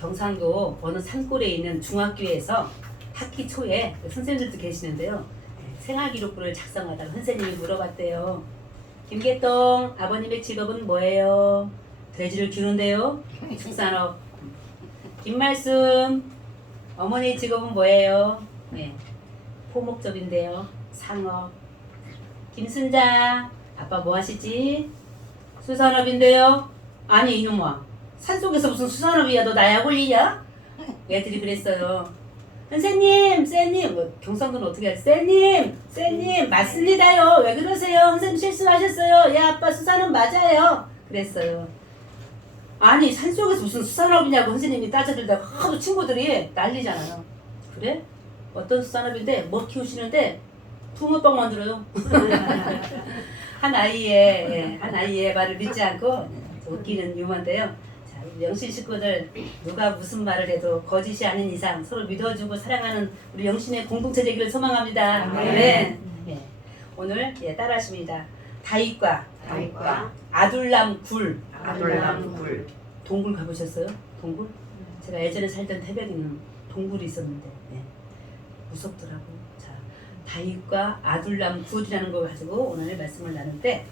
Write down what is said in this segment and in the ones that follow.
경상도 어느 산골에 있는 중학교에서 학기 초에 선생님들도 계시는데요. 생활기록부를 작성하다가 선생님이 물어봤대요. 김계동, 아버님의 직업은 뭐예요? 돼지를 키우는데요. 축산업. 김말씀, 어머니 직업은 뭐예요? 네, 포목접인데요. 상업. 김순자, 아빠 뭐 하시지? 수산업인데요. 아니 이놈아, 산속에서 무슨 수산업이야? 너 나약 올리냐? 애들이 그랬어요. 선생님, 쌤님, 경상도는 어떻게 하지? 쌤님, 맞습니다요. 왜 그러세요? 선생님 실수하셨어요. 야, 아빠 수산업 맞아요. 그랬어요. 아니, 산속에서 무슨 수산업이냐고 선생님이 따져들다가 하도 친구들이 난리잖아요. 그래? 어떤 수산업인데, 뭐 키우시는데, 붕어빵 만들어요. 한 아이의 말을 믿지 않고 웃기는 유머인데요. 자, 영신 식구들 누가 무슨 말을 해도 거짓이 아닌 이상 서로 믿어주고 사랑하는 우리 영신의 공동체 되기를 소망합니다. 네. 오늘 따라하십니다. 다윗과 아둘람 굴. 동굴 가보셨어요? 동굴? 제가 예전에 살던 태백에는 동굴이 있었는데 무섭더라고요. 자, 다윗과 아둘람 굴이라는 걸 가지고 오늘 말씀을 나눌 때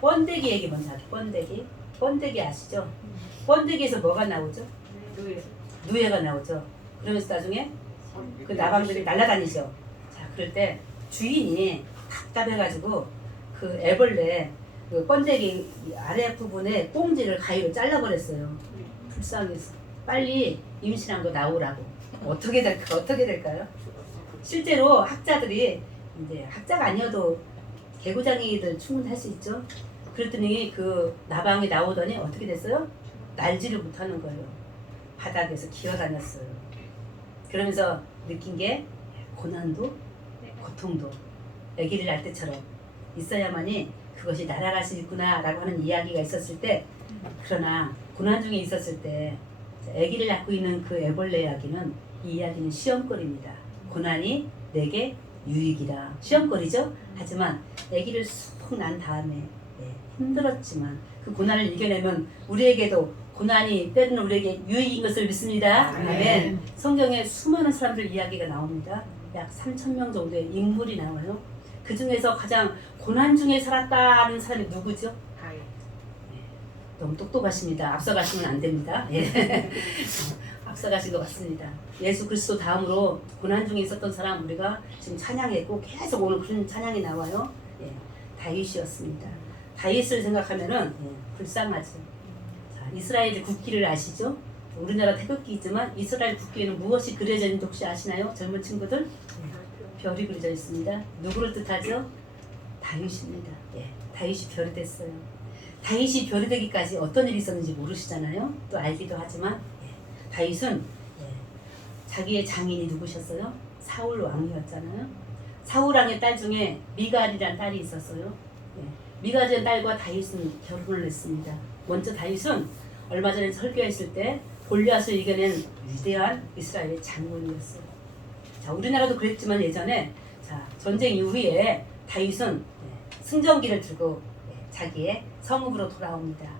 번데기 얘기 먼저 하죠. 번데기 아시죠? 번데기에서 뭐가 나오죠? 누에가 나오죠. 그러면서 나중에 그 나방들이 날아다니죠. 자, 그럴 때 주인이 답답해가지고 그 애벌레 그 번데기 아래 부분에 꽁지를 가위로 잘라버렸어요. 불쌍해서 빨리 임신한 거 나오라고. 어떻게 될까요? 실제로 학자들이 이제 학자가 아니어도 개구장이들 충분히 할 수 있죠. 그랬더니 그 나방이 나오더니 어떻게 됐어요? 날지를 못하는 거예요. 바닥에서 기어다녔어요. 그러면서 느낀 게 고난도 고통도 아기를 낳을 때처럼 있어야만이 그것이 날아갈 수 있구나 라고 하는 이야기가 있었을 때, 그러나 고난 중에 있었을 때 아기를 낳고 있는 그 애벌레 이야기는, 이 이야기는 시험거리입니다. 고난이 내게 유익이라. 시험거리죠. 하지만 아기를 쑥 난 다음에 힘들었지만 그 고난을 이겨내면 우리에게도 고난이 때로는 우리에게 유익인 것을 믿습니다. 아멘. 성경에 수많은 사람들 이야기가 나옵니다. 약 3,000명 정도의 인물이 나와요. 그 중에서 가장 고난 중에 살았다는 사람이 누구죠? 너무 똑똑하십니다. 앞서가시면 안 됩니다. 앞서가신 것 같습니다. 예수 그리스도 다음으로 고난 중에 있었던 사람 우리가 지금 찬양했고 계속 오늘 그런 찬양이 나와요. 다윗이었습니다. 다윗을 생각하면은 불쌍하죠. 자, 이스라엘 국기를 아시죠? 우리나라 태극기 있지만 이스라엘 국기에는 무엇이 그려져 있는지 혹시 아시나요? 젊은 친구들? 별이 그려져 있습니다. 누구를 뜻하죠? 다윗입니다. 다윗이 별이 됐어요. 다윗이 별이 되기까지 어떤 일이 있었는지 모르시잖아요. 또 알기도 하지만 다윗은 자기의 장인이 누구셨어요? 사울 왕이었잖아요. 사울 왕의 딸 중에 미갈이라는 딸이 있었어요. 미갈이라는 딸과 다윗은 결혼을 했습니다. 먼저 다윗은 얼마 전에 설교했을 때 골리앗을 이겨낸 위대한 이스라엘의 장군이었어요. 자, 우리나라도 그랬지만 예전에 전쟁 이후에 다윗은 승전기를 들고 자기의 성읍으로 돌아옵니다.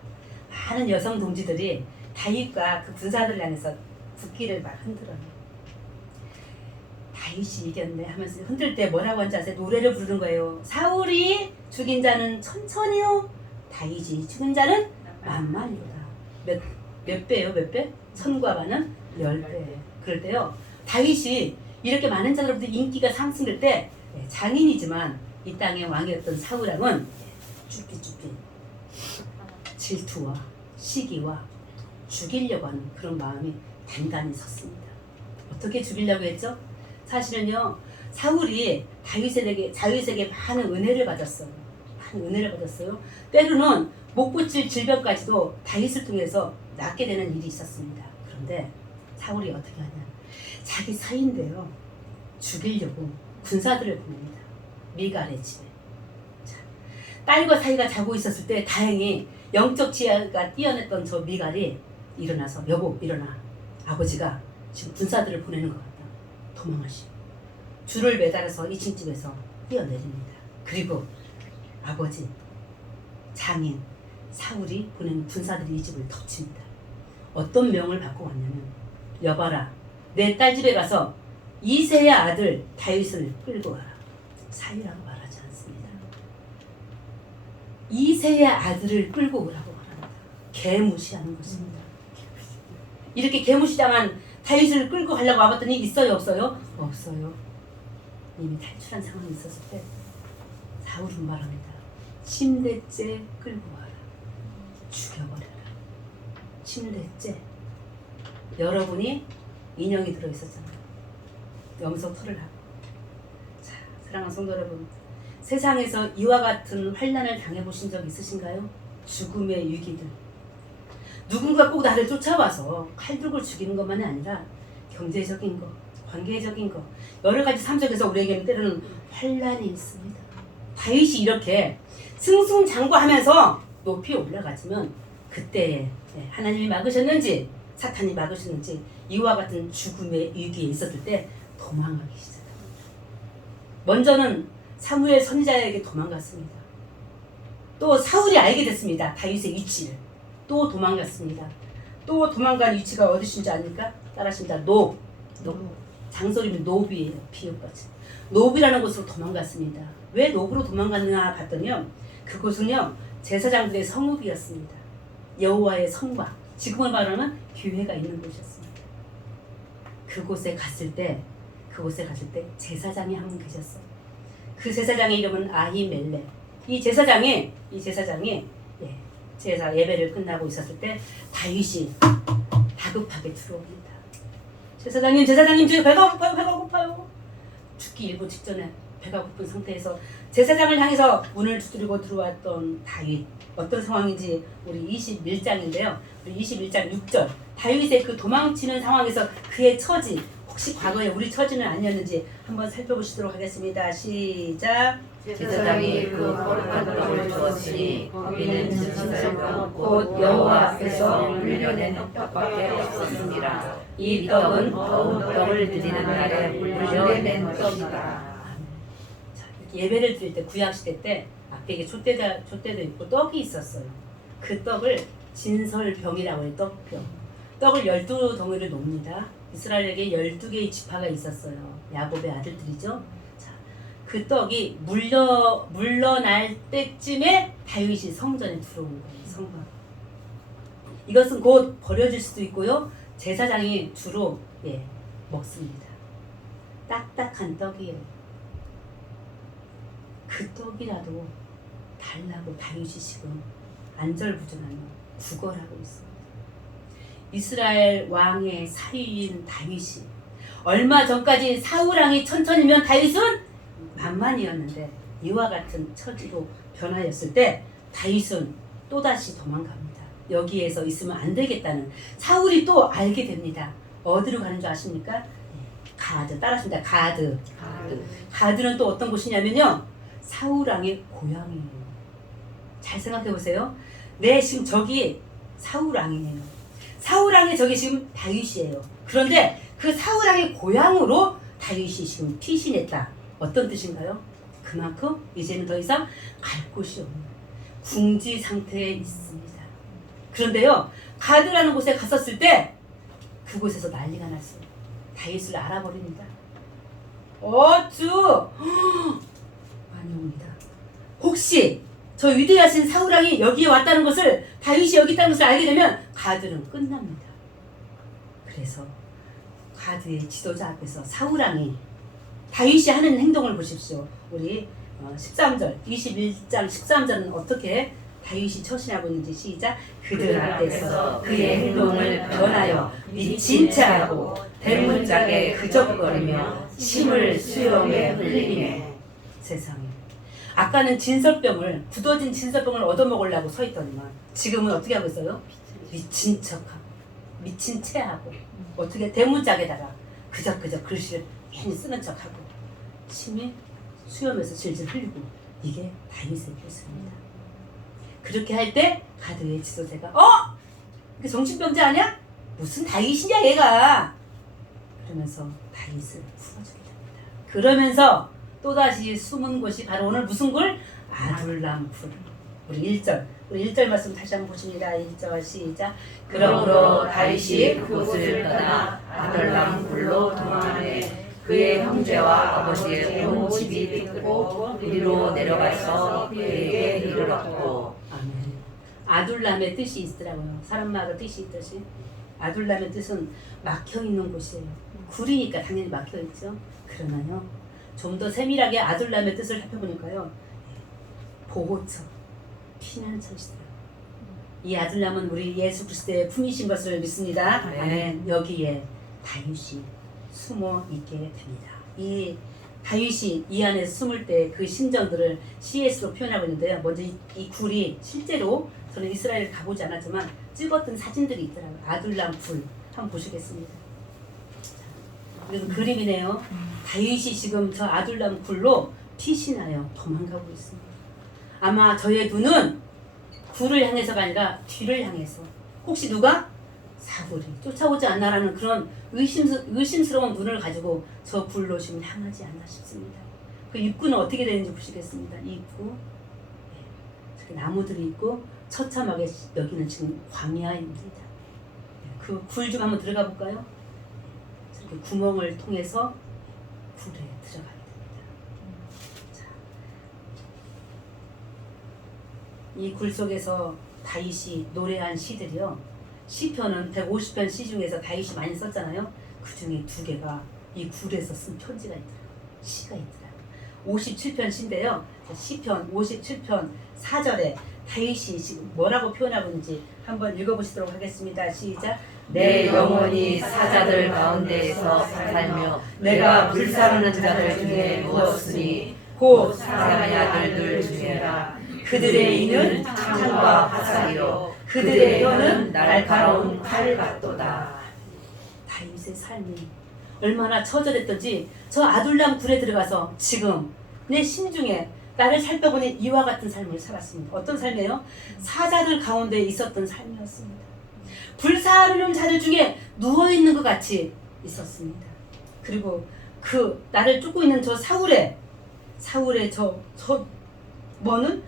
많은 여성 동지들이 다윗과 그 군사들을 향해서 국기를 막 흔들어요. 다윗이 이겼네 하면서 흔들 때 뭐라고 하는지 아세요? 노래를 부르는 거예요. 사울이 죽인 자는 천천히요, 다윗이 죽인 자는 만만이로다. 몇 배요? 몇 배? 1000과 반은 10배. 그럴 때요, 다윗이 이렇게 많은 자들로부터 인기가 상승될 때 장인이지만 이 땅의 왕이었던 사울왕은 쭈삣쭈삣 질투와 시기와 죽이려고 하는 그런 마음이 단단히 섰습니다. 어떻게 죽이려고 했죠? 사실은요, 사울이 다윗에게 많은 은혜를 받았어요. 때로는 못 고칠 질병까지도 다윗을 통해서 낫게 되는 일이 있었습니다. 그런데 사울이 어떻게 하냐? 자기 사이인데요, 죽이려고 군사들을 보냅니다. 미갈의 집에. 자, 딸과 사이가 자고 있었을 때 다행히 영적 지혜가 뛰어났던 저 미갈이 일어나서, 여보 일어나, 아버지가 지금 군사들을 보내는 것 같다. 도망하시오. 줄을 매달아서 2층 집에서 뛰어내립니다. 그리고 아버지, 장인 사울이 보낸 군사들이 이 집을 덮칩니다. 어떤 명을 받고 왔냐면 여봐라 내 딸 집에 가서 이새의 아들 다윗을 끌고 와라. 사위라고 말하지 않습니다. 이새의 아들을 끌고 오라고 말합니다. 개무시하는 것입니다. 이렇게 개무시당한 다윗을 끌고 가려고 와봤더니 있어요 없어요? 없어요. 이미 탈출한 상황이 있었을 때 사울은 말합니다. 침대째 끌고 와라. 죽여버려라. 침대째. 여러분이 인형이 들어있었잖아요. 염소 털을 하고. 자, 사랑하는 성도 여러분, 세상에서 이와 같은 환난을 당해보신 적 있으신가요? 죽음의 위기들. 누군가 꼭 나를 쫓아와서 칼 들고 죽이는 것만이 아니라 경제적인 거, 관계적인 거, 여러 가지 삶 속에서 우리에게는 때로는 환난이 있습니다. 다윗이 이렇게 승승장구하면서 높이 올라가지만 그때 하나님이 막으셨는지 사탄이 막으셨는지 이와 같은 죽음의 위기에 있었을 때 도망가기 시작합니다. 먼저는 사무엘 선지자에게 도망갔습니다. 또 사울이 알게 됐습니다. 다윗의 위치를. 또 도망갔습니다. 또 도망간 위치가 어디신지 아닙니까? 따라하십니다. 노. 장소리면 노비예요. 비읍같이. 노비라는 곳으로 도망갔습니다. 왜 노비로 도망갔나 봤더니요. 그곳은요. 제사장들의 성읍이었습니다. 여호와의 성곽. 지금을 말하면 교회가 있는 곳이었습니다. 그곳에 갔을 때 제사장이 한 분 계셨어요. 그 제사장의 이름은 아히멜렉. 이 제사장이 제사 예배를 끝나고 있었을 때 다윗이 다급하게 들어옵니다. 제사장님 저 배가 고파요. 죽기 일부 직전에 배가 고픈 상태에서 제사장을 향해서 문을 두드리고 들어왔던 다윗. 어떤 상황인지 우리 21장인데요. 우리 21장 6절. 다윗의 그 도망치는 상황에서 그의 처지, 혹시 과거에 우리 처지는 아니었는지 한번 살펴보시도록 하겠습니다. 시작. 제사장이 그 거룩한 떡을 주었으니 거기는 진설병 곧 여호와 앞에서 물려낸 떡밖에 없었습니다. 이 떡은 더운 떡을 드리는 날에 물려낸 떡이다. 예배를 드릴 때 구약시대 때 앞에 이게 촛대도 있고 떡이 있었어요. 그 떡을 진설병이라고 해요. 떡병. 떡을 12덩이를 놓습니다. 이스라엘에게 12개의 지파가 있었어요. 야곱의 아들들이죠. 자, 그 떡이 물러날 때쯤에 다윗이 성전에 들어온 거예요. 성전. 이것은 곧 버려질 수도 있고요. 제사장이 주로 먹습니다. 딱딱한 떡이에요. 그 떡이라도 달라고 다윗이 지금 안절부절하며 구걸하고 있습니다. 이스라엘 왕의 사위인 다윗이 얼마 전까지 사울 왕이 천천히면 다윗은 만만이었는데 이와 같은 처지로 변하였을 때 다윗은 또다시 도망갑니다. 여기에서 있으면 안 되겠다는 사울이 또 알게 됩니다. 어디로 가는 줄 아십니까? 가드. 따라하십니다. 가드. 가드는 또 어떤 곳이냐면요. 사울 왕의 고향이에요. 잘 생각해 보세요. 지금 저기 사울 왕이에요. 사울 왕의 저기 지금 다윗이에요. 그런데 그 사울 왕의 고향으로 다윗이 지금 피신했다. 어떤 뜻인가요? 그만큼 이제는 더 이상 갈 곳이 없는 궁지 상태에 있습니다. 그런데요, 가드라는 곳에 갔었을 때 그곳에서 난리가 났어요. 다윗을 알아버립니다. 많이 옵니다. 혹시 저 위대하신 사울 왕이 여기에 왔다는 것을, 다윗이 여기 있다는 것을 알게 되면 가드는 끝납니다. 그래서 가드의 지도자 앞에서 사울 왕이 다윗이 하는 행동을 보십시오. 우리 13절, 21장 13절은 어떻게 다윗이 처신하고 있는지 시작. 그들 앞에서 그의 행동을 변하여 미친 체하고 대문짝에 그적거리며 침을 수염에 흘리네. 세상에. 아까는 진설병을, 굳어진 진설병을 얻어먹으려고 서 있더니만 지금은 어떻게 하고 있어요? 미친 척하고 미친 체하고 어떻게 대문짝에다가 그적그적 글씨를 괜히 쓰는 척하고 침이 수염에서 질질 흘리고, 이게 다윗의 모습입니다. 그렇게 할 때 가드의 지도자가 이게 정신병자 아니야? 무슨 다윗이냐 얘가, 그러면서 다윗을 풀어주게 됩니다. 그러면서 또다시 숨은 곳이 바로 오늘 무슨 굴? 아둘람 굴. 우리 1절 우리 1절 말씀 다시 한번 보십니다. 1절 시작. 그러므로 다윗이 그곳을 떠나 아둘람 굴로 도망하매 그의 형제와 아버지의 온 집이 듣고 이리로 내려가서 그에게 이르렀고. 아멘. 아둘람의 뜻이 있더라고요. 사람마다 뜻이 있듯이 아둘람의 뜻은 막혀있는 곳이에요. 굴이니까 당연히 막혀있죠. 그러나요 좀 더 세밀하게 아둘람의 뜻을 살펴보니까요 보호처, 피난처시더라고요. 이 아둘람은 우리 예수 그리스도의 품이신 것을 믿습니다. 아멘. 여기에 다윗이 숨어 있게 됩니다. 이 다윗이 이 안에 숨을 때 그 심정들을 CS로 표현하고 있는데요. 먼저 이 굴이 실제로 저는 이스라엘 가보지 않았지만 찍었던 사진들이 있더라고요. 아둘람 굴 한번 보시겠습니다. 그리고 그림이네요. 다윗이 지금 저 아둘람 굴로 피신하여 도망가고 있습니다. 아마 저의 눈은 굴을 향해서가 아니라 뒤를 향해서 혹시 누가 사울이 쫓아오지 않나라는 그런 의심스러운 눈을 가지고 저 굴로 지금 향하지 않나 싶습니다. 그 입구는 어떻게 되는지 보시겠습니다. 이 입구 저기 나무들이 있고 처참하게 여기는 지금 광야입니다. 그 굴 좀 한번 들어가 볼까요? 이렇게 구멍을 통해서 굴에 들어가게 됩니다. 이 굴 속에서 다윗이 노래한 시들이요. 시편은 150편 시 중에서 다윗이 많이 썼잖아요. 그 중에 2개가 이 굴에서 쓴 편지가 있더라고요. 시가 있더라고요. 57편 시인데요. 시편 57편 4절에 다윗이 지금 뭐라고 표현하고 있는지 한번 읽어보시도록 하겠습니다. 시작. 내 영혼이 사자들 가운데에서 살며 내가 불사르는 자들 중에 누웠으니 곧 사람의 아들들 중에라. 그들의 이는 창과 화살이요 그들의 혀는 날카로운 칼 같도다. 다윗의 삶이 얼마나 처절했던지 저 아둘람 굴에 들어가서 지금 내 심중에 나를 살펴보니 이와 같은 삶을 살았습니다. 어떤 삶이에요? 사자들 가운데 있었던 삶이었습니다. 불사르는 자들 중에 누워있는 것 같이 있었습니다. 그리고 그 나를 쫓고 있는 저 사울의 저 뭐는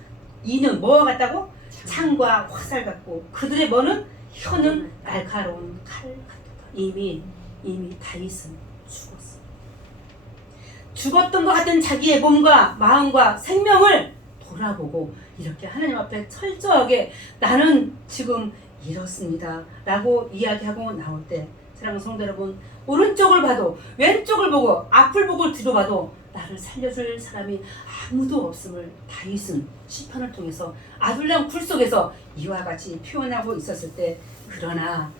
이는 뭐와 같다고? 창과 화살 같고 그들의 뭐는 혀는 날카로운 칼 같다. 이미 다윗은 죽었어. 죽었던 것 같은 자기의 몸과 마음과 생명을 돌아보고 이렇게 하나님 앞에 철저하게 나는 지금 이렇습니다 라고 이야기하고 나올 때 사랑하는 성도 여러분, 오른쪽을 봐도 왼쪽을 보고 앞을 보고 뒤로 봐도 나를 살려줄 사람이 아무도 없음을 다윗은 시편을 통해서 아둘람 굴 속에서 이와 같이 표현하고 있었을 때 그러나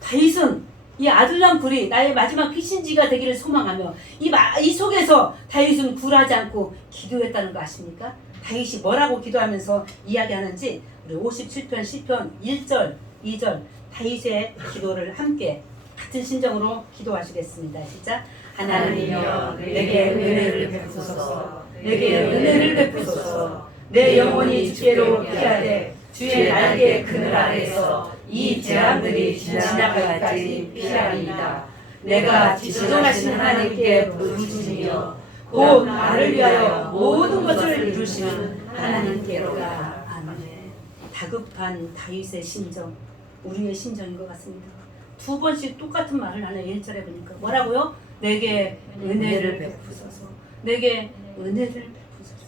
다윗은 이 아둘람 굴이 나의 마지막 피신지가 되기를 소망하며 이 속에서 다윗은 굴하지 않고 기도했다는 거 아십니까? 다윗이 뭐라고 기도하면서 이야기하는지 우리 57편 시편 1절 2절 다윗의 기도를 함께 같은 심정으로 기도하시겠습니다. 시작. 하나님이여 내게 은혜를 베푸소서. 내게 은혜를 베푸소서. 내 영혼이 주께로 피하되 주의 날개 그늘 아래에서 이 재앙들이 지나갈까지 피하리이다. 내가 지존하신 하나님께 부르짖으며 곧 나를 위하여 모든 것을 이루시는 하나님께로다. 아멘. 다급한 다윗의 심정, 우리의 심정인 것 같습니다. 2번씩 똑같은 말을 하는 1절에 보니까 뭐라고요? 내게 은혜를 베푸소서. 내게 은혜를 베푸소서.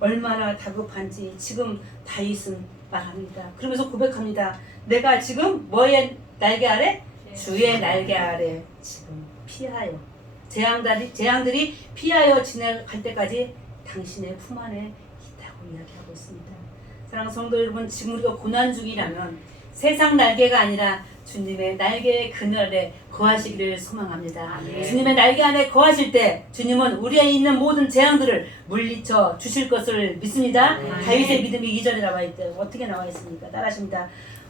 얼마나 다급한지 지금 다윗은 말합니다. 그러면서 고백합니다. 내가 지금 뭐의 날개 아래? 주의 날개 아래 지금 피하여 재앙들이 피하여 지나갈 때까지 당신의 품 안에 있다고 이야기하고 있습니다. 사랑하는 성도 여러분, 지금 우리가 고난 중이라면 세상 날개가 아니라 주님의 날개의 그늘에 거하시기를 소망합니다. 아멘. 주님의 날개 안에 거하실 때 주님은 우리 안에 있는 모든 재앙들을 물리쳐 주실 것을 믿습니다. 아멘. 다윗의 믿음이 2절에 나와 있대요. 어떻게 나와 있습니까? 따라하십니다.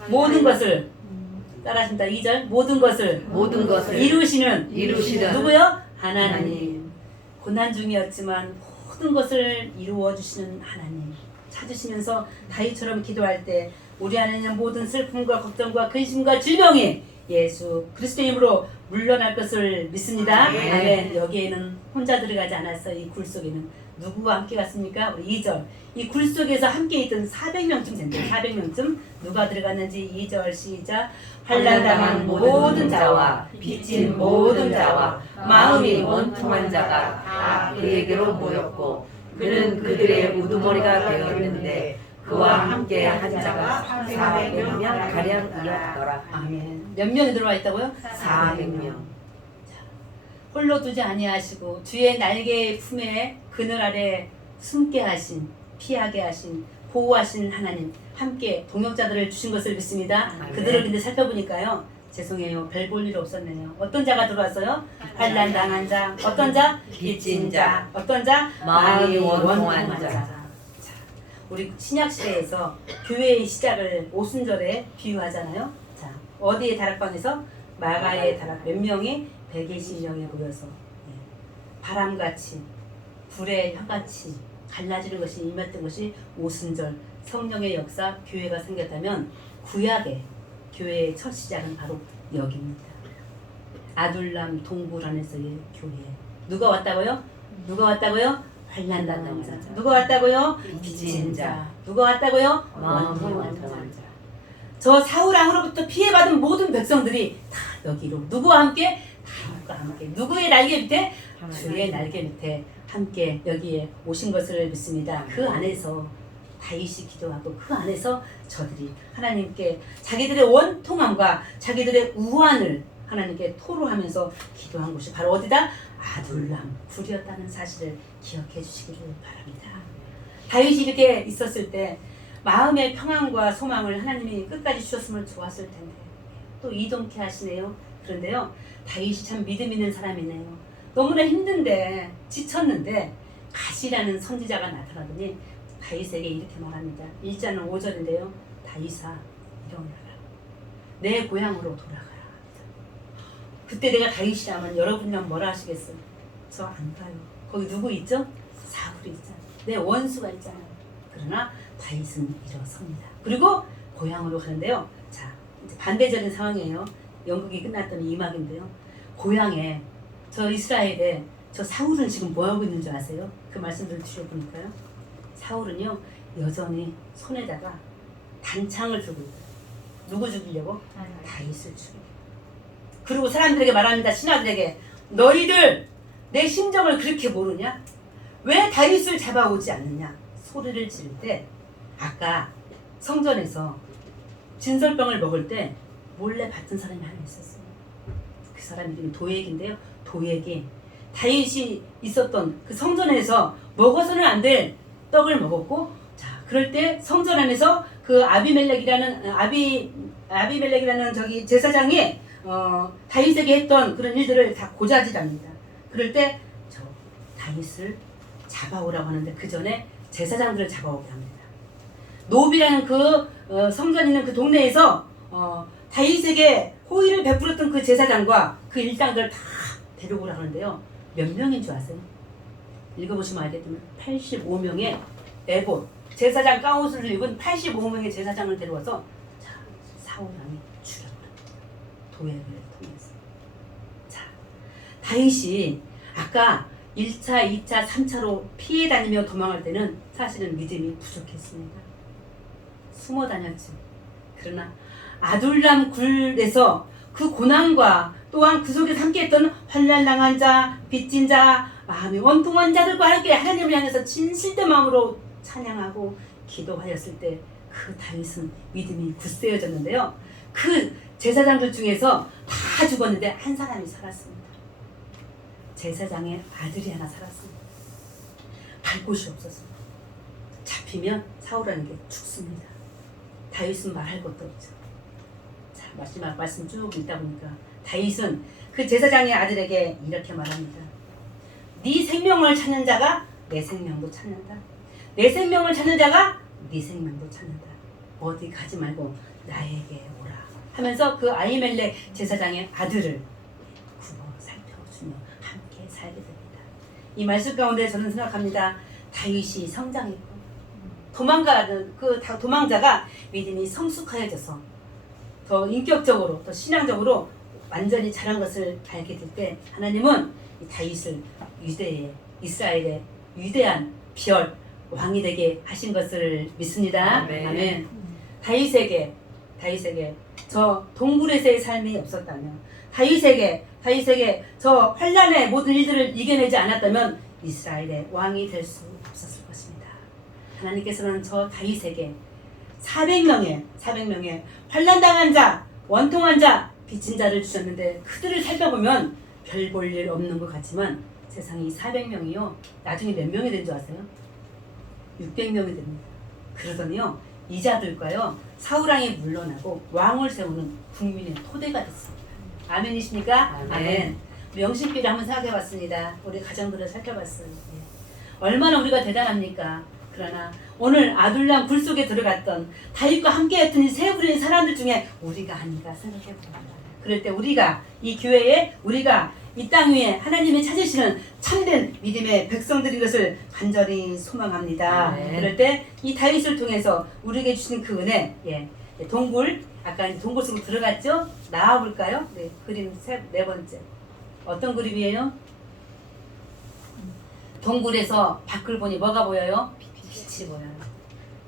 모든 것을 따라하십니다. 2절 모든 것을 이루시는 누구요? 하나님. 고난 중이었지만 모든 것을 이루어 주시는 하나님 찾으시면서 다윗처럼 기도할 때 우리 안에 있는 모든 슬픔과 걱정과 근심과 질병이 예수 그리스도 이름으로 물러날 것을 믿습니다. 아멘. 아멘. 여기에는 혼자 들어가지 않았어요. 이 굴 속에는 누구와 함께 갔습니까? 우리 2절. 이 굴 속에서 함께 있던 400명쯤 된대요. 400명쯤 누가 들어갔는지 2절 시작. 환난당한 모든 자와 빚진 모든 자와 마음이 원통한 자가 다 그에게로 모였고 그는 그들의 우두머리가 되었는데 그와 함께 한 자가 400명 가량이었더라. 아멘. 몇 명이 들어와 있다고요? 400명. 홀로 두지 아니하시고 주의 날개의 품에 그늘 아래 숨게 하신 피하게 하신 보호하신 하나님 함께 동역자들을 주신 것을 믿습니다. 아멘. 그들을 근데 살펴보니까요. 죄송해요. 별 볼 일 없었네요. 어떤 자가 들어왔어요? 환난 당한 자. 어떤 자? 빚진 자. 어떤 자? 마음이 원통한 자. 자, 우리 신약 시대에서 교회의 시작을 오순절에 비유하잖아요. 자, 어디의 다락방에서 마가의 다락 몇 명이 120명이 모여서 바람같이 불의 혀같이 갈라지는 것이 임했던 것이 오순절 성령의 역사 교회가 생겼다면 구약의 교회의 첫 시작은 바로 여기입니다. 아둘람 동굴 안에서의 교회. 누가 왔다고요? 누가 왔다고요? 환난 당한 자. 누가 왔다고요? 빚진 자. 누가 왔다고요? 마음이 원통한 원통한 자. 저 사울 왕으로부터 피해받은 모든 백성들이 다 여기로 누구와 함께? 다윗과 함께. 누구의 날개 밑에? 주의 날개 밑에 함께 여기에 오신 것을 믿습니다. 그 안에서 다윗이 기도하고 그 안에서 저들이 하나님께 자기들의 원통함과 자기들의 우환을 하나님께 토로하면서 기도한 곳이 바로 어디다? 아둘람 굴이었다는 사실을 기억해 주시기를 바랍니다. 다윗이 이렇게 있었을 때 마음의 평안과 소망을 하나님이 끝까지 주셨으면 좋았을 텐데 또 이동케 하시네요. 그런데요, 다윗이 참 믿음 있는 사람이네요. 너무나 힘든데 지쳤는데 가시라는 선지자가 나타나더니 다윗에게 이렇게 말합니다. 1장은 5절인데요. 다윗아 일어나라. 내 고향으로 돌아가라. 그때 내가 다윗이라면 여러분이랑 뭐라 하시겠어요? 저 안 가요. 거기 누구 있죠? 사울이 있잖아요. 내 원수가 있잖아요. 그러나 다윗은 일어섭니다. 그리고 고향으로 가는데요. 자, 이제 반대적인 상황이에요. 연극이 끝났더니 2막인데요. 고향에 저 이스라엘에 저 사울은 지금 뭐하고 있는 줄 아세요? 그 말씀들을 드려보니까요. 사울은요 여전히 손에다가 단창을 들고 있어요. 누구 죽이려고? 다윗을 죽이려고. 그리고 사람들에게 말합니다. 신하들에게 너희들 내 심정을 그렇게 모르냐? 왜 다윗을 잡아오지 않느냐? 소리를 지를 때 아까 성전에서 진설병을 먹을 때 몰래 봤던 사람이 하나 있었어요. 그 사람 이름이 도액인데요. 도액이 다윗이 있었던 그 성전에서 먹어서는 안 될 떡을 먹었고, 자 그럴 때 성전 안에서 그 아비멜렉이라는 저기 제사장이 다윗에게 했던 그런 일들을 다 고자질합니다. 그럴 때 저 다윗을 잡아오라고 하는데 그 전에 제사장들을 잡아오게 합니다. 노비라는 그 성전 있는 그 동네에서 다윗에게 호의를 베풀었던 그 제사장과 그 일당들을 다 데려오라 하는데요. 몇 명인 줄 아세요? 읽어보시면 알겠지만 85명의 에봇 제사장 가옷을 입은 85명의 제사장을 데려와서 자 사울 왕이 죽여버립니다. 도액을 통해서. 자 다윗이 아까 1차, 2차, 3차로 피해 다니며 도망할 때는 사실은 믿음이 부족했습니다. 숨어 다녔죠. 그러나 아둘람 굴에서 그 고난과 또한 그 속에서 함께했던 환난당한 자, 빚진 자, 마음이 원통한 자들과 함께 하나님을 향해서 진실된 마음으로 찬양하고 기도하였을 때 그 다윗은 믿음이 굳세어졌는데요. 그 제사장들 중에서 다 죽었는데 한 사람이 살았습니다. 제사장의 아들이 하나 살았습니다. 갈 곳이 없어서 잡히면 사울하는 게 죽습니다. 다윗은 말할 것도 없죠. 자, 마지막 말씀 쭉 읽다 보니까 다윗은 그 제사장의 아들에게 이렇게 말합니다. 네 생명을 찾는 자가 내 생명도 찾는다. 내 생명을 찾는 자가 네 생명도 찾는다. 어디 가지 말고 나에게 오라 하면서 그 아히멜렉 제사장의 아들을 굽어 살펴주며 함께 살게 됩니다. 이 말씀 가운데 저는 생각합니다. 다윗이 성장했고 도망가는 그 도망자가 믿음이 성숙하여져서 더 인격적으로, 더 신앙적으로 완전히 자란 것을 알게 될 때 하나님은 이 다윗을 유대의 이스라엘의 위대한 별 왕이 되게 하신 것을 믿습니다. 아멘. 아멘. 다윗에게 저 동굴에서의 삶이 없었다면, 다윗에게 저 환란의 모든 일들을 이겨내지 않았다면 이스라엘의 왕이 될 수 없었을 것입니다. 하나님께서는 저 다윗에게 400명의 환란당한 자, 원통한 자, 빚진 자를 주셨는데 그들을 살펴보면 별 볼 일 없는 것 같지만 세상이 400명이요. 나중에 몇 명이 된 줄 아세요? 600명이 됩니다. 그러더니요. 이 자들과요. 사울왕이 물러나고 왕을 세우는 국민의 토대가 됐습니다. 아멘이십니까? 아멘. 우리 영신비를 한번 생각해봤습니다. 우리 가정들을 살펴봤어요. 예. 얼마나 우리가 대단합니까? 그러나 오늘 아둘람 굴 속에 들어갔던 다윗과 함께했던 이 세 부류의 사람들 중에 우리가 아닌가 생각해봅니다. 그럴 때 우리가 이 교회에 우리가 이 땅 위에 하나님이 찾으시는 참된 믿음의 백성들인 것을 간절히 소망합니다. 그럴 때 이 다윗을 통해서 우리에게 주신 그 은혜, 동굴, 아까 이제 동굴 속으로 들어갔죠? 나와볼까요? 네, 그림 네 번째. 어떤 그림이에요? 동굴에서 밖을 보니 뭐가 보여요? 빛이 보여요.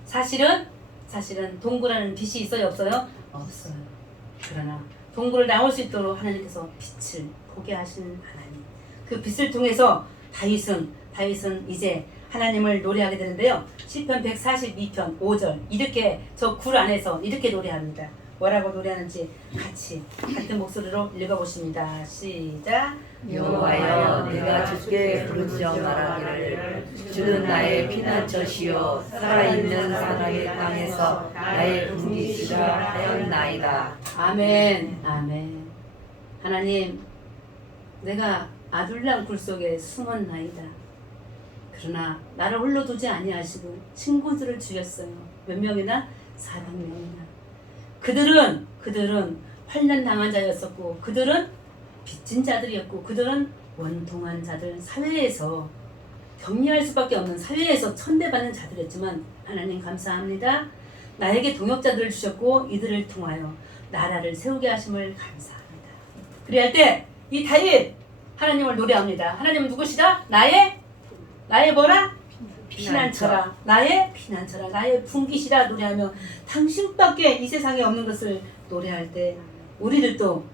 사실은 동굴에는 빛이 있어요, 없어요? 없어요. 그러나 동굴을 나올 수 있도록 하나님께서 빛을 보게 하신 하나님. 그 빛을 통해서 다윗은 이제 하나님을 노래하게 되는데요. 시편 142편 5절 이렇게 저 굴 안에서 이렇게 노래합니다. 뭐라고 노래하는지 같은 목소리로 읽어보십니다. 시작. 여호와여 내가 주께 부르짖어 주는 나의 피난처시요 살아있는 사람의 땅에서 나의 분기시라 하였나이다. 아멘. 아멘. 하나님, 내가 아둘람 굴 속에 숨었나이다. 그러나 나를 홀로 두지 아니하시고 친구들을 주셨어요. 몇 명이나? 400명이나. 그들은 환난 당한 자였었고, 그들은 빚진 자들이었고, 그들은 원통한 자들, 사회에서 격리할 수밖에 없는 사회에서 천대받는 자들이었지만 하나님 감사합니다. 나에게 동역자들을 주셨고 이들을 통하여 나라를 세우게 하심을 감사합니다. 그래야 때 이 다윗 하나님을 노래합니다. 하나님은 누구시다? 나의 뭐라? 피난처라. 나의 피난처라. 나의 분기시라 노래하며 당신밖에 이 세상에 없는 것을 노래할 때 우리들도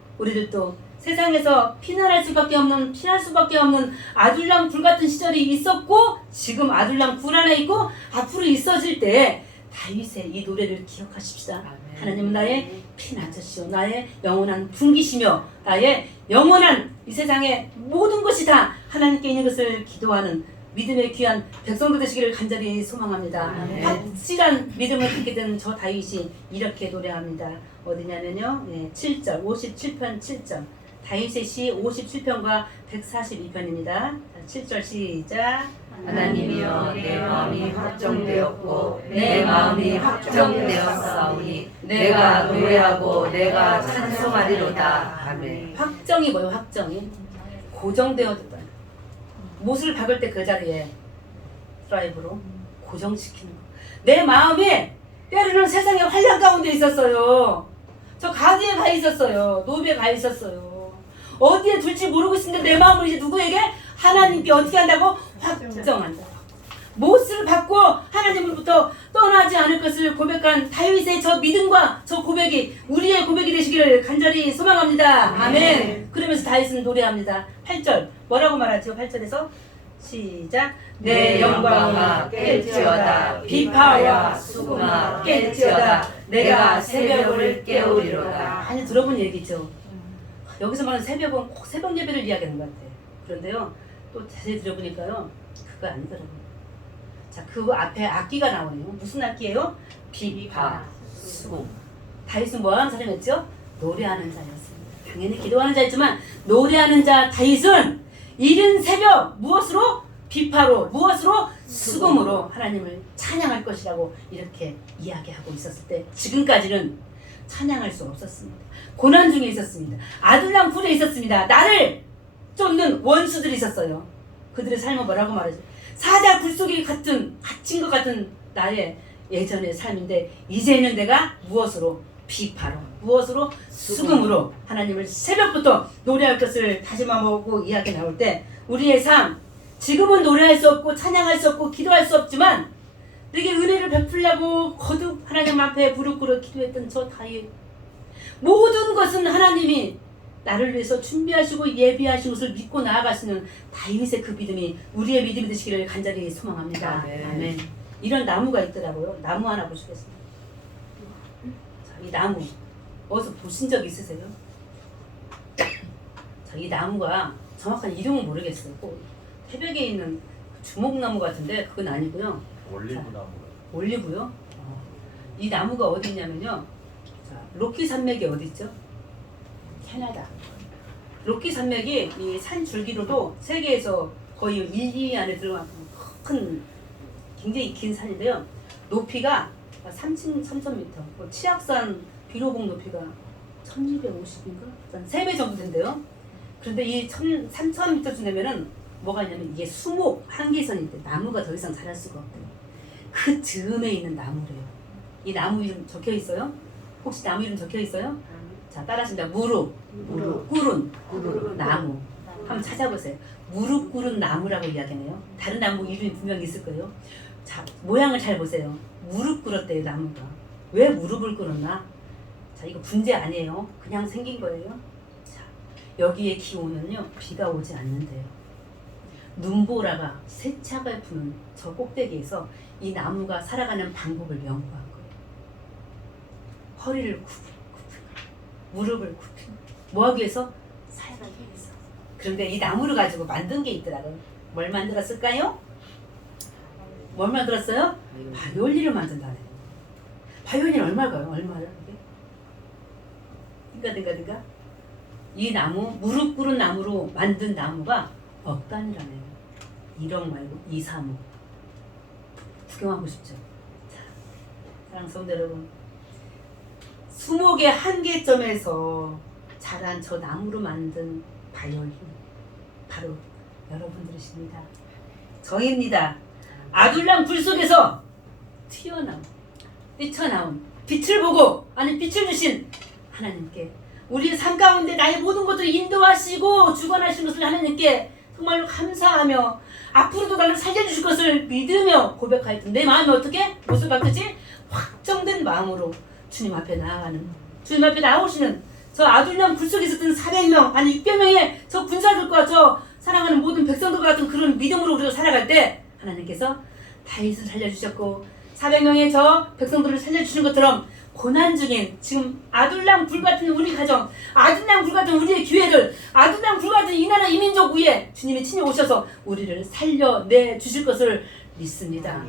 세상에서 피할 수밖에 없는 아둘람 굴 같은 시절이 있었고 지금 아둘람 굴 안에 있고 앞으로 있어질 때 다윗의 이 노래를 기억하십시다. 아멘. 하나님은 나의 피난처시오. 나의 영원한 분기시며 나의 영원한 이 세상의 모든 것이 다 하나님께 있는 것을 기도하는 믿음의 귀한 백성들 되시기를 간절히 소망합니다. 아멘. 확실한 믿음을 갖게 된 저 다윗이 이렇게 노래합니다. 어디냐면요. 7절 57편 7절 다윗의 시 57편과 142편입니다. 7절 시작. 하나님이여 내 마음이 확정되었고 내 마음이 확정되었사오니 내가 노래하고 내가 찬송하리로다. 아멘. 확정이 뭐예요? 확정이 고정되어졌다. 못을 박을 때 그 자리에 드라이브로 고정시키는 거. 내 마음이 때로는 세상의 환란 가운데 있었어요. 저 가지에 가 있었어요. 노비에 가 있었어요. 어디에 둘지 모르고 있었는데 내 마음을 이제 누구에게? 하나님께 어떻게 한다고? 확정한다. 못을 받고 하나님으로부터 떠나지 않을 것을 고백한 다윗의 저 믿음과 저 고백이 우리의 고백이 되시기를 간절히 소망합니다. 아멘. 그러면서 다윗은 노래합니다. 8절 뭐라고 말하죠? 8절에서 시작. 내 영광아 깰지어다 비파와 수금아 깰지어다 내가 새벽을 깨우리로다. 많이 들어본 얘기죠. 여기서 말하는 새벽은 꼭 새벽 예배를 이야기하는 것 같아요. 그런데요 또 자세히 들어보니까요 그거 아니더라고요. 자, 그 앞에 악기가 나오네요. 무슨 악기예요? 비파, 수금. 다윗은 뭐하는 사람이었죠? 노래하는 자였습니다. 당연히 기도하는 자였지만 노래하는 자 다윗은 이른 새벽 무엇으로? 비파로 무엇으로? 수금으로 하나님을 찬양할 것이라고 이렇게 이야기하고 있었을 때 지금까지는 찬양할 수 없었습니다. 고난 중에 있었습니다. 아둘람 굴에 있었습니다. 나를 쫓는 원수들이 있었어요. 그들의 삶은 뭐라고 말하죠? 사자 굴 속에 갇힌 것 같은 나의 예전의 삶인데 이제는 내가 무엇으로? 비파로 무엇으로? 수금으로 하나님을 새벽부터 노래할 것을 다짐하고 이야기 나올 때 우리의 삶 지금은 노래할 수 없고 찬양할 수 없고 기도할 수 없지만 내게 은혜를 베풀려고 거듭 하나님 앞에 무릎 꿇어 기도했던 저 다윗 모든 것은 하나님이 나를 위해서 준비하시고 예비하신 것을 믿고 나아가시는 다윗의 그 믿음이 우리의 믿음이 되시기를 간절히 소망합니다. 아멘. 이런 나무가 있더라고요. 나무 하나 보시겠습니다. 자, 이 나무 어디서 보신 적 있으세요? 자, 이 나무가 정확한 이름은 모르겠어요. 꼭 태백에 있는 주목나무 같은데 그건 아니고요. 올리브 나무. 올리브요? 이 나무가 어디 있냐면요. 자, 로키 산맥이 어디 있죠? 캐나다. 로키 산맥이 이 산 줄기로도 세계에서 거의 1, 2위 안에 들어간 큰 굉장히 긴 산인데요. 높이가 3,000m. 치악산 비로봉 높이가 1,250인가? 3배 정도 된대요. 그런데 이 3,000m쯤 되면은 뭐가 있냐면 이게 수목 한계선인데 나무가 더 이상 자랄 수가 없대요. 그 즈음에 있는 나무래요. 이 나무 이름 적혀 있어요? 혹시 나무 이름 적혀 있어요? 자, 따라하십니다. 무릎 꿇은 나무. 한번 찾아보세요. 무릎 꿇은 나무라고 이야기하네요. 다른 나무 이름이 분명히 있을 거예요. 자, 모양을 잘 보세요. 무릎 꿇었대요, 나무가. 왜 무릎을 꿇었나? 자, 이거 문제 아니에요. 그냥 생긴 거예요. 자, 여기의 기온은요, 비가 오지 않는데요. 눈보라가 세차가 부는 저 꼭대기에서 이 나무가 살아가는 방법을 연구한 거예요. 허리를 굽히고 무릎을 굽히고 뭐하기 위해서? 살아가기 위해서. 그런데 이 나무를 가지고 만든 게 있더라고요. 뭘 만들었을까요? 뭘 만들었어요? 바이올린을 만든다네요. 바이올린 얼마일까요? 얼마요? 딩가 이 나무 무릎 꿇은 나무로 만든 나무가 억 단위라네요. 1억 말고 2, 3억. 구경하고 싶죠? 자, 사랑하는 성도 여러분, 수목의 한계점에서 자란 저 나무로 만든 바이올린 바로 여러분들이십니다. 저입니다. 아둘람 굴 속에서 뛰쳐나온 빛을 보고 아니 빛을 주신 하나님께 우리의 삶 가운데 나의 모든 것들을 인도하시고 주관하신 것을 하나님께 정말로 감사하며 앞으로도 나를 살려주실 것을 믿으며 고백하였던 내 마음이 어떻게? 무슨 바뀌지? 확정된 마음으로 주님 앞에 나아가는 주님 앞에 나오시는 저 아둘람 굴 속에 있었던 400명 아니 600명의 저 군사들과 저 사랑하는 모든 백성들과 같은 그런 믿음으로 우리가 살아갈 때 하나님께서 다윗을 살려주셨고 400명의 저 백성들을 살려주신 것처럼 고난 중인 지금 아둘람 굴 같은 우리 가정, 아둘람 굴 같은 우리의 교회들, 아둘람 굴 같은 이 나라 이민족 위에 주님이 친히 오셔서 우리를 살려내 주실 것을 믿습니다.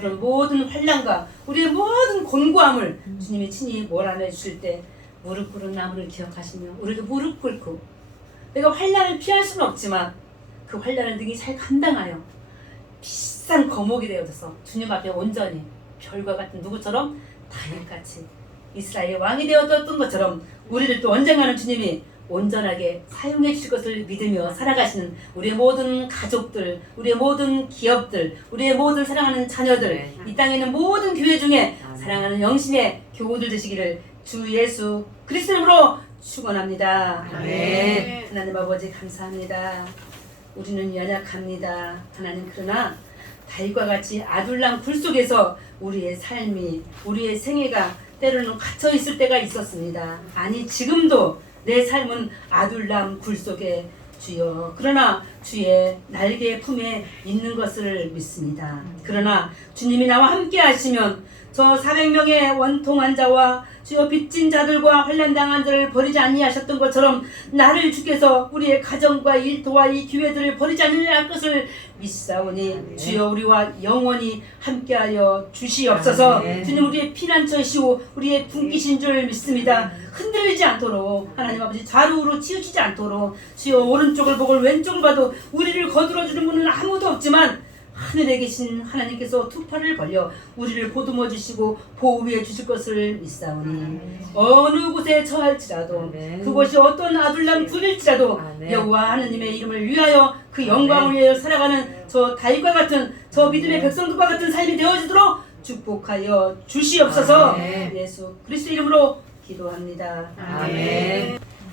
그런 모든 환난과 우리의 모든 곤고함을 주님이 친히 몰아내 주실 때 무릎 꿇은 나무를 기억하시며 우리도 무릎 꿇고 내가 환난을 피할 수는 없지만 그 환난을 능히 잘 감당하여 비싼 거목이 되어져서 주님 앞에 온전히 별과 같은 누구처럼 다윗같이 이스라엘의 왕이 되었던 것처럼 우리를 또 언젠가는 주님이 온전하게 사용해 주실 것을 믿으며 살아가시는 우리의 모든 가족들, 우리의 모든 기업들, 우리의 모든 사랑하는 자녀들, 이 땅에 있는 모든 교회 중에 사랑하는 영신의 교우들 되시기를 주 예수 그리스도 이름으로 축원합니다. 아멘. 하나님 아버지 감사합니다. 우리는 연약합니다. 하나님 그러나 다윗과 같이 아둘람 굴 속에서 우리의 삶이 우리의 생애가 때로는 갇혀 있을 때가 있었습니다. 아니 지금도 내 삶은 아둘람 굴 속에 주여 그러나 주의 날개 품에 있는 것을 믿습니다. 그러나 주님이 나와 함께 하시면 저 400명의 원통 환자와 주여 빚진 자들과 환난당한 자를 버리지 아니하셨던 것처럼 나를 주께서 우리의 가정과 일터와 이 교회들을 버리지 아니할 것을 믿사오니 주여 우리와 영원히 함께하여 주시옵소서. 주님 우리의 피난처시오 우리의 분기신 줄 믿습니다. 흔들리지 않도록 하나님 아버지 좌우로 치우치지 않도록 주여 오른쪽을 보고 왼쪽을 봐도 우리를 거들어주는 분은 아무도 없지만 하늘에 계신 하나님께서 투파를 벌려 우리를 보듬어 주시고 보호해 주실 것을 믿사오니 어느 곳에 처할지라도 그곳이 어떤 아둘람 굴일지라도 여호와 하나님의 이름을 위하여 그 영광을 위하여 살아가는 저 다윗과 같은 저 믿음의 백성들과 같은 삶이 되어지도록 축복하여 주시옵소서. 예수 그리스도 이름으로 기도합니다. 아멘.